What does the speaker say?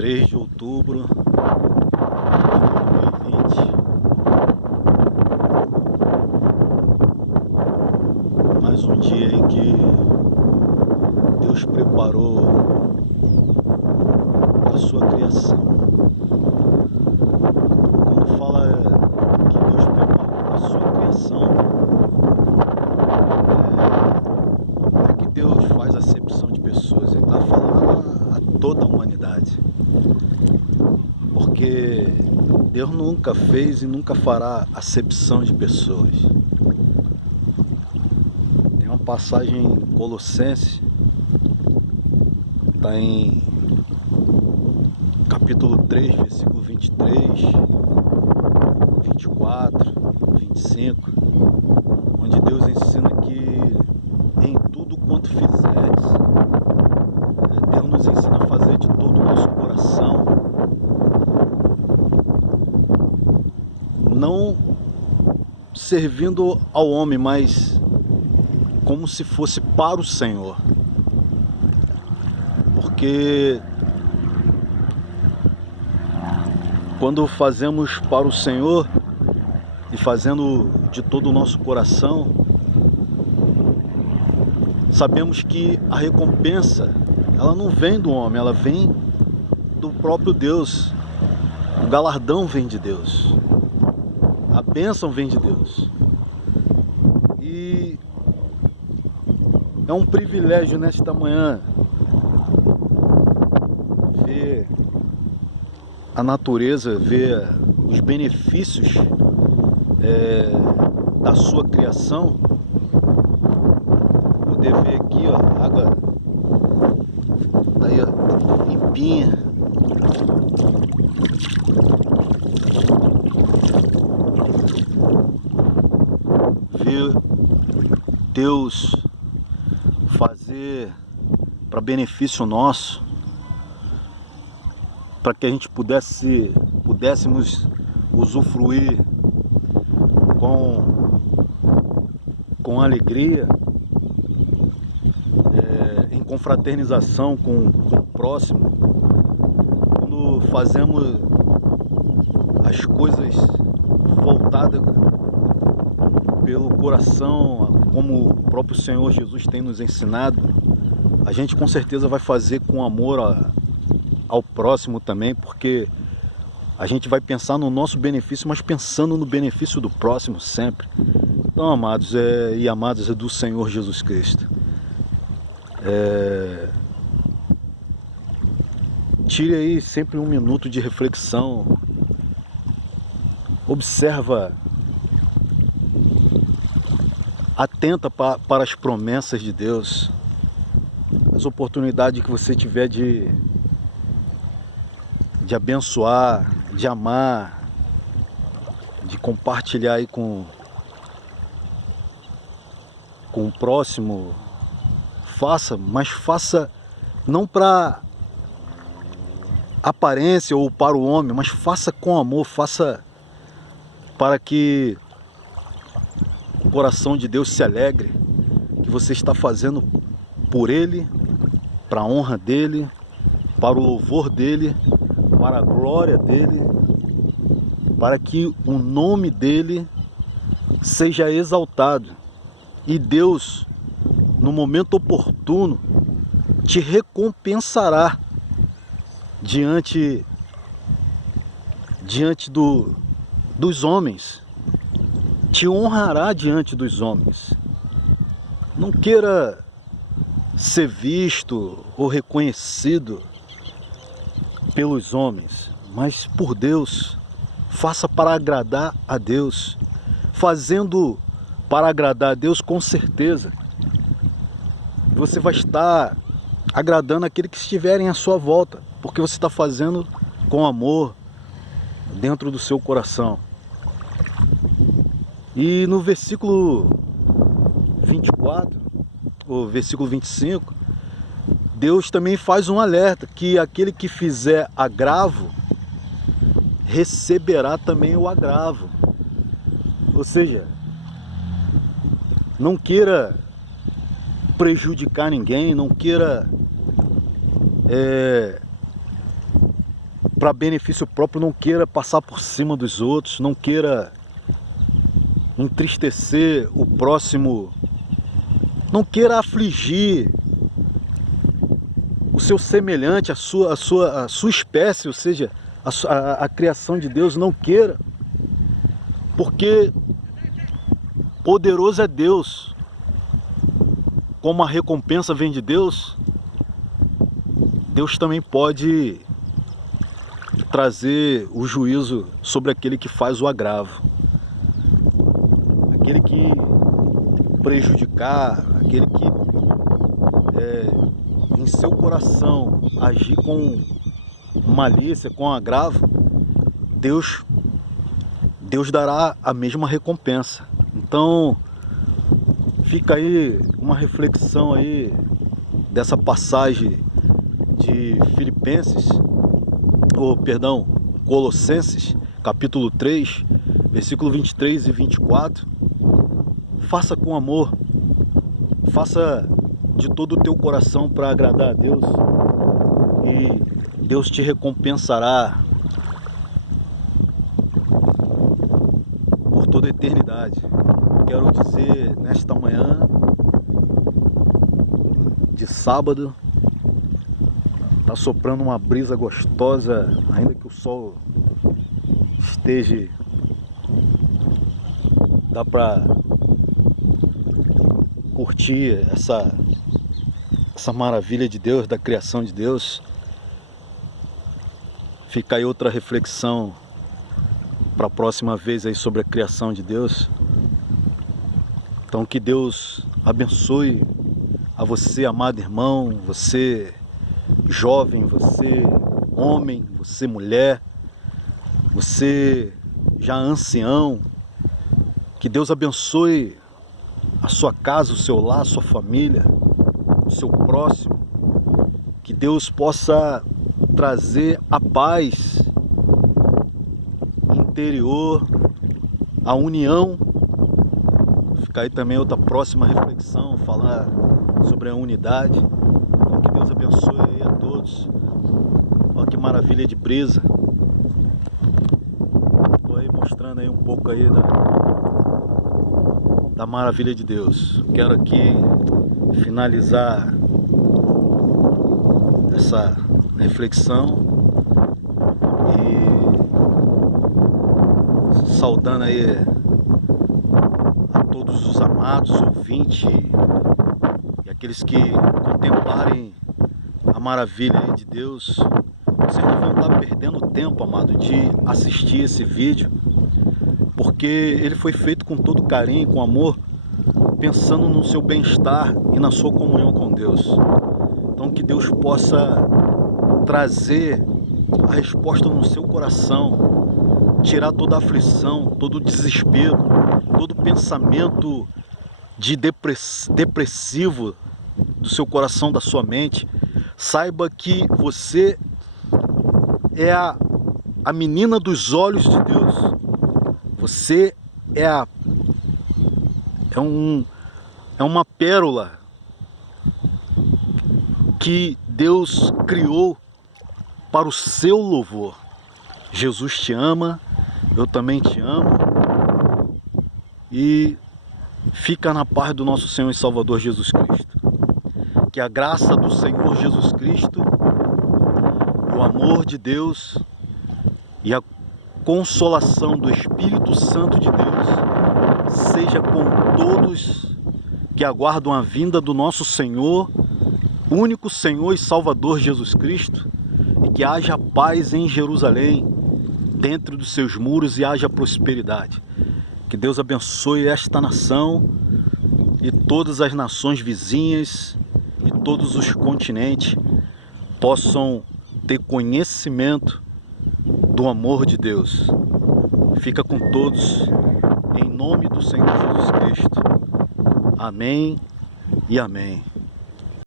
3 de outubro de 2020. Mais um dia em que Deus preparou a sua criação. Quando fala que Deus preparou a sua criação, não é que Deus faz acepção de pessoas, Ele está falando a toda a humanidade. Porque Deus nunca fez e nunca fará acepção de pessoas. Tem uma passagem em Colossenses, está em capítulo 3, versículo 23, 24, 25, onde Deus ensina que em tudo quanto fizerdes, Deus nos ensina a fazer de todo o nosso coração, não servindo ao homem, mas como se fosse para o Senhor. Porque quando fazemos para o Senhor e fazendo de todo o nosso coração, sabemos que a recompensa, ela não vem do homem, ela vem do próprio Deus. O galardão vem de Deus. A bênção vem de Deus. E é um privilégio nesta manhã ver a natureza, ver os benefícios da sua criação. Poder ver aqui, ó, a água aí, ó, limpinha. Ver Deus fazer para benefício nosso, para que a gente pudéssemos usufruir com alegria, em confraternização com o próximo. Quando fazemos as coisas voltadas pelo coração, como o próprio Senhor Jesus tem nos ensinado, a gente com certeza vai fazer com amor ao próximo também, porque a gente vai pensar no nosso benefício, mas pensando no benefício do próximo sempre. Então, amados e amadas do Senhor Jesus Cristo, tire aí sempre um minuto de reflexão, observa, atenta para as promessas de Deus, as oportunidades que você tiver de abençoar, de amar, de compartilhar aí com o próximo. Faça, mas faça não para aparência ou para o homem, mas faça com amor, faça para que o coração de Deus se alegre, que você está fazendo por Ele, para a honra dEle, para o louvor dEle, para a glória dEle, para que o nome dEle seja exaltado. E Deus, no momento oportuno, te recompensará diante dos homens, te honrará diante dos homens. Não queira ser visto ou reconhecido pelos homens, mas por Deus. Faça para agradar a Deus. Fazendo para agradar a Deus, com certeza você vai estar agradando aqueles que estiverem à sua volta, porque você está fazendo com amor dentro do seu coração. E no versículo 24, ou versículo 25, Deus também faz um alerta, que aquele que fizer agravo, receberá também o agravo. Ou seja, não queira prejudicar ninguém, não queira para benefício próprio, não queira passar por cima dos outros, não queira entristecer o próximo, não queira afligir o seu semelhante, a sua espécie, ou seja, a criação de Deus. Não queira, porque poderoso é Deus. Como a recompensa vem de Deus, Deus também pode trazer o juízo sobre aquele que faz o agravo, aquele que prejudicar, aquele que em seu coração agir com malícia, com agravo. Deus dará a mesma recompensa. Então fica aí uma reflexão aí dessa passagem de Colossenses, capítulo 3, versículo 23 e 24. Faça com amor, faça de todo o teu coração para agradar a Deus, e Deus te recompensará por toda a eternidade. Quero dizer, nesta manhã de sábado, tá soprando uma brisa gostosa, ainda que o sol esteja, dá para curtir essa maravilha de Deus, da criação de Deus. Fica aí outra reflexão para a próxima vez aí sobre a criação de Deus. Então que Deus abençoe a você, amado irmão, você jovem, você homem, você mulher, você já ancião. Que Deus abençoe a sua casa, o seu lar, a sua família, o seu próximo. Que Deus possa trazer a paz interior, a união. Fica aí também outra próxima reflexão, falar sobre a unidade. Então que Deus abençoe aí a todos. Olha que maravilha de brisa. Estou aí mostrando aí um pouco aí da maravilha de Deus. Quero aqui finalizar essa reflexão e saudando aí a todos os amados ouvintes e aqueles que contemplarem a maravilha de Deus. Vocês não vão estar perdendo tempo, amado, de assistir esse vídeo, porque ele foi feito com todo carinho, com amor, pensando no seu bem-estar e na sua comunhão com Deus. Então que Deus possa trazer a resposta no seu coração, tirar toda a aflição, todo o desespero, todo o pensamento de depressivo do seu coração, da sua mente. Saiba que você é a menina dos olhos de Deus. Você é uma pérola que Deus criou para o seu louvor. Jesus te ama, eu também te amo, e fica na paz do nosso Senhor e Salvador Jesus Cristo. Que a graça do Senhor Jesus Cristo, o amor de Deus e a consolação do Espírito Santo de Deus seja com todos que aguardam a vinda do nosso Senhor, único Senhor e Salvador Jesus Cristo, e que haja paz em Jerusalém, dentro dos seus muros, e haja prosperidade. Que Deus abençoe esta nação e todas as nações vizinhas e todos os continentes possam ter conhecimento do amor de Deus. Fica com todos, em nome do Senhor Jesus Cristo. Amém e amém.